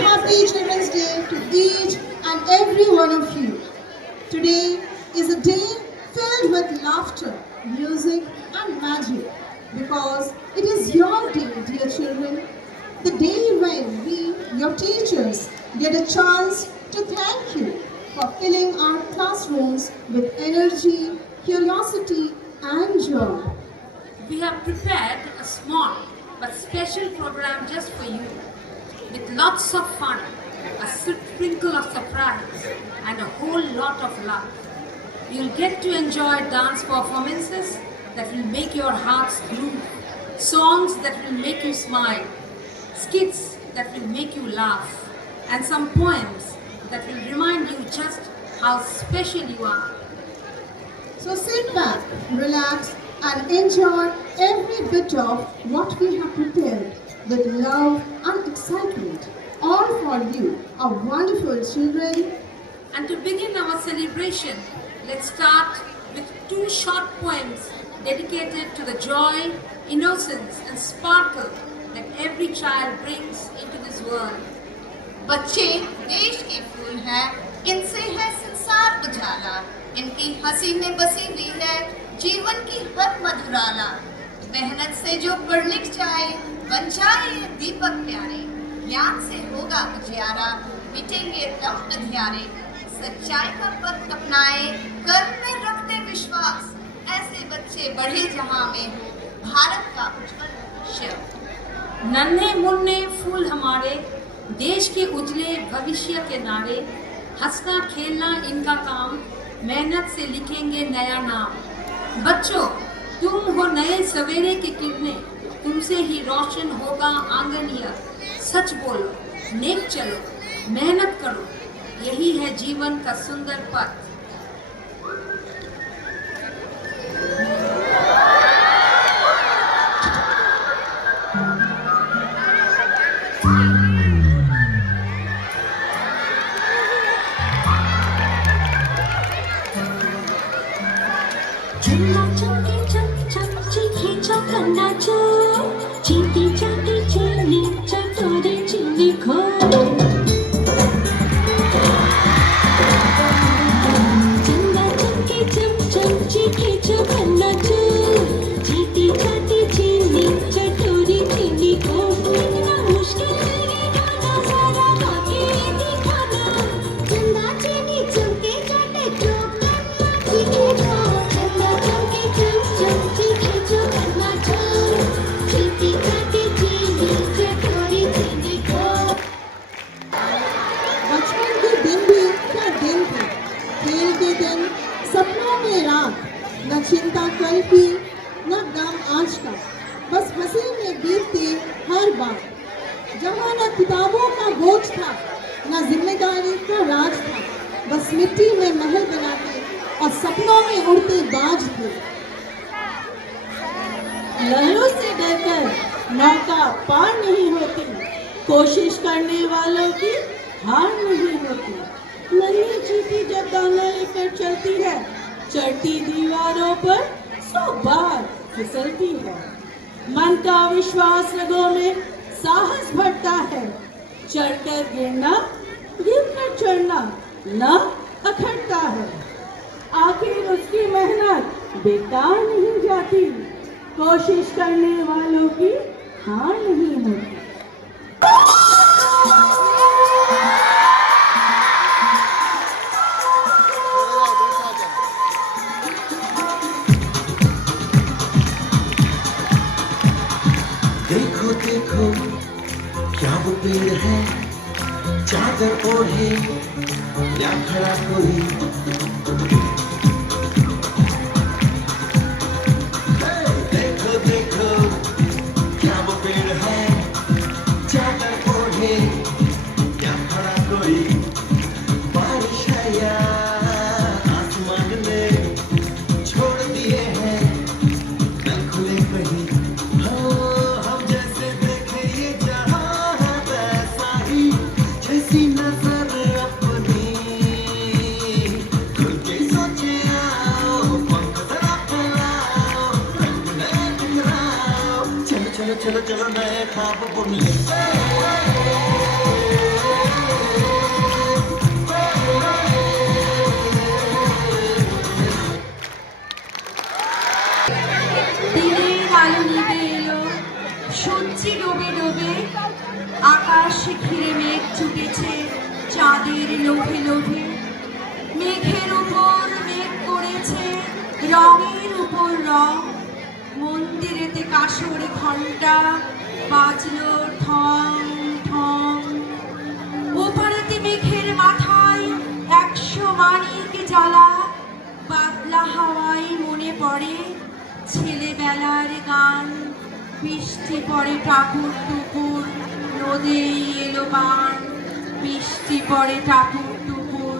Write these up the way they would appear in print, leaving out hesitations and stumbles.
happy Children's Day to each and every one of you. Today is a day filled with laughter, music and magic because it is your day, dear children. The day when we, your teachers, get a chance to thank you for filling our classrooms with energy, curiosity and joy. We have prepared a small but special program just for you with lots of fun, a sprinkle of surprise and a whole lot of love. You'll get to enjoy dance performances that will make your hearts groove, songs that will make you smile, skits that will make you laugh, and some poems that will remind you just how special you are. So sit back, relax and enjoy every bit of what we have prepared with love and excitement. All for you, our wonderful children. And to begin our celebration, let's start with two short poems dedicated to the joy, innocence and sparkle that every child brings into this world. बच्चे देश के फूल हैं, इनसे है संसार उजाला, इनकी हंसी में बसी हुई है जीवन की हर मधुराला। मेहनत से जो पढ़ लिख जाए बन जाए ये दीपक प्यारे, ज्ञान से होगा उजियारा, मिटेंगे दम अंधियारे। सच्चाई का पथ अपनाए, कर्म में रखते विश्वास, ऐसे बच्चे बढ़े जहां में हो भारत का उज्जवल भविष्य। नन्हे मुन्ने फूल हमारे, देश के उजले भविष्य के नारे, हंसना खेलना इनका काम, मेहनत से लिखेंगे नया नाम। बच्चों, तुम हो नए सवेरे की किरणें, तुमसे ही रोशन होगा आंगनिया। सच बोलो, नेक चलो, मेहनत करो, यही है जीवन का सुंदर पथ। न चिंता कल की न गम आज का, बस हंसी में बीतती हर बार। जहाँ न किताबों का बोझ था न जिम्मेदारी का राज था, बस मिट्टी में महल बनाते और सपनों में उड़ते बाज थे। लहरों से डरकर नौका पार नहीं होती, कोशिश करने वालों की हार नहीं होती। नन्ही चींटी जब दाना लेकर चलती है, चढ़ती दीवारों पर 100 बार फिसलती है। मन का विश्वास रगों में साहस भरता है, चढ़कर गिरना गिरकर चढ़ना न अखड़ता है। आखिर उसकी मेहनत बेकार नहीं जाती, कोशिश करने वालों की हार नहीं होती। देखो देखो क्या वो पेड़ है, चादर ओढ़े या खड़ा कोई। देखो देखो क्या वो पेड़ है, चादर ओढ़े या खड़ा कोई। बारिश है या आसमान ने छोड़ दिए हैं नल खुले कहीं। चलो चलो चलो नए ख्वाब बुन ले। আকাশে ঘিরে মেঘ ছুটেছে চাঁদের লোভে লোভে, মেঘের উপর মেঘ করেছে রঙের উপর রং। মন্দিরেতে কাসর ঘণ্টা বাজলো ঠং ঠং। ওপারেতে মেঘের মাথায় 100 মানিক জ্বালা। পাতলা হাওয়ায় মনে পড়ে ছেলেবেলার গান। বৃষ্টি পড়ে টাপুর টুপুর, নদেই এলো বান। বৃষ্টি পড়ে টাপুর টুপুর,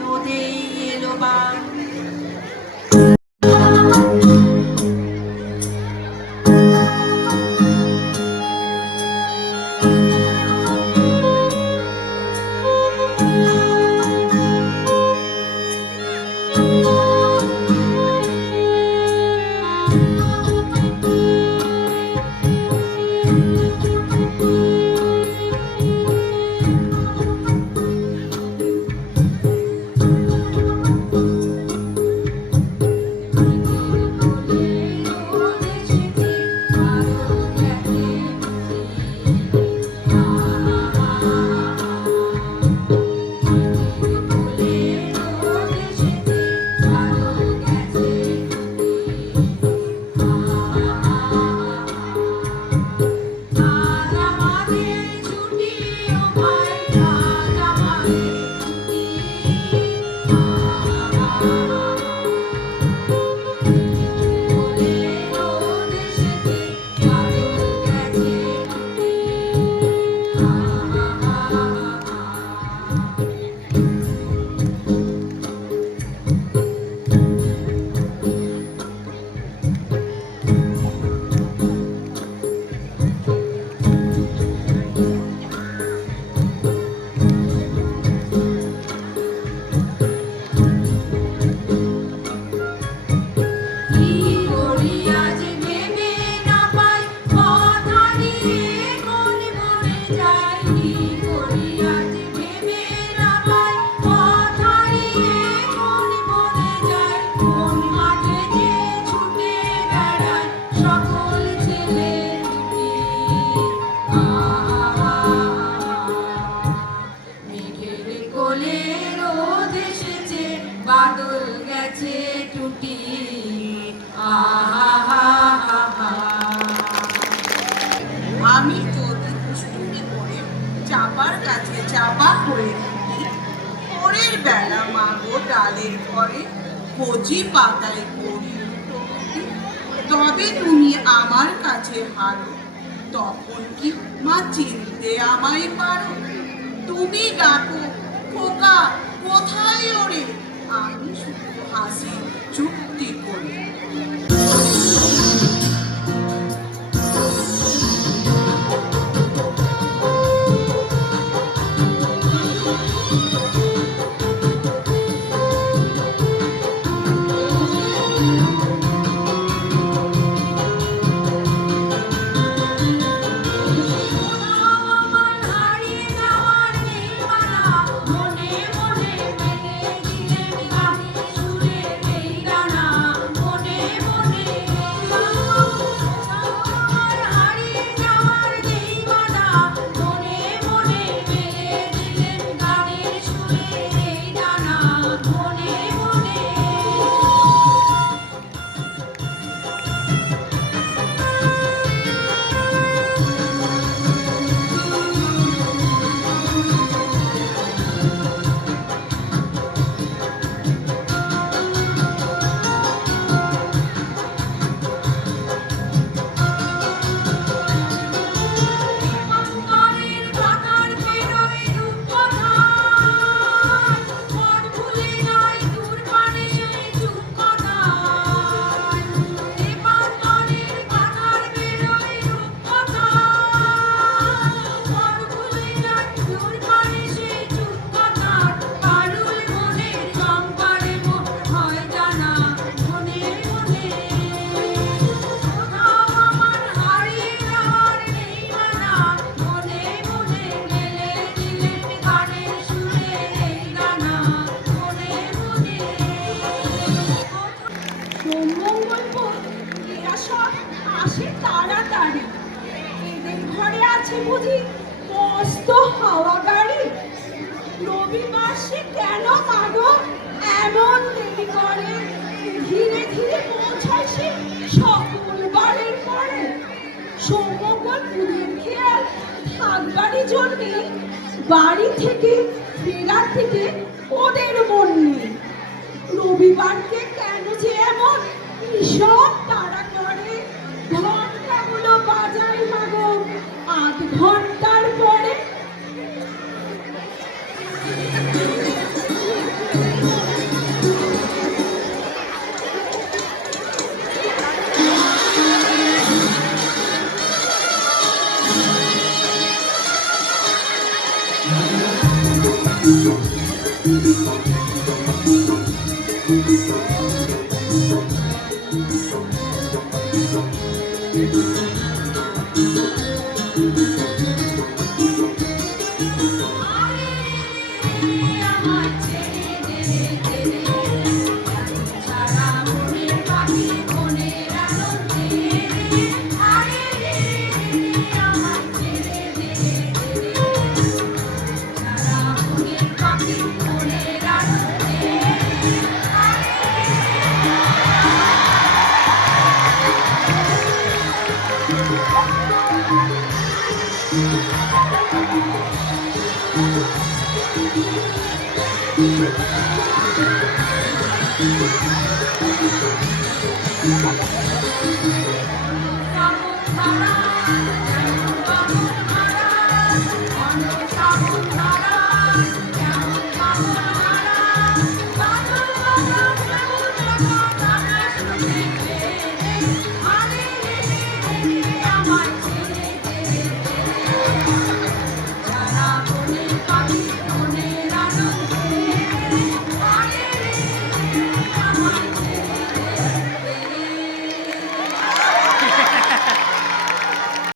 নদেই এলো বান। বাদল গেছে টুটি। আমি যদি দুষ্টুমি করে চাপার কাছে চাপা হয়ে থাকি, পরের বেলা মা গো ডালের পরে কচি পাতায় করি উঠোবুটি, তবে তুমি আমার কাছে হারো, তখন কি মা চিনতে আমায় পারো? তুমি ডাকো খোকা কোথায় ওরে, আমি শুধু হাসি চুক্তি করি। মনে মনে হাওয়া গাড়ি। রবিবার সে কেন মাগো এমন দেরি করে? ধীরে ধীরে পৌঁছায় সে সকল বারের পরে। সমগল পুরের খেয়াল থাকবারই জন্যে বাড়ি থেকে ফেরার থেকে ওদের মন নেই। রবিবারকে কেন যে এমন ভীষণ তাড়া করে? ঘন্টাগুলো বাজায় মাগো ৮ ঘন্টার পরে।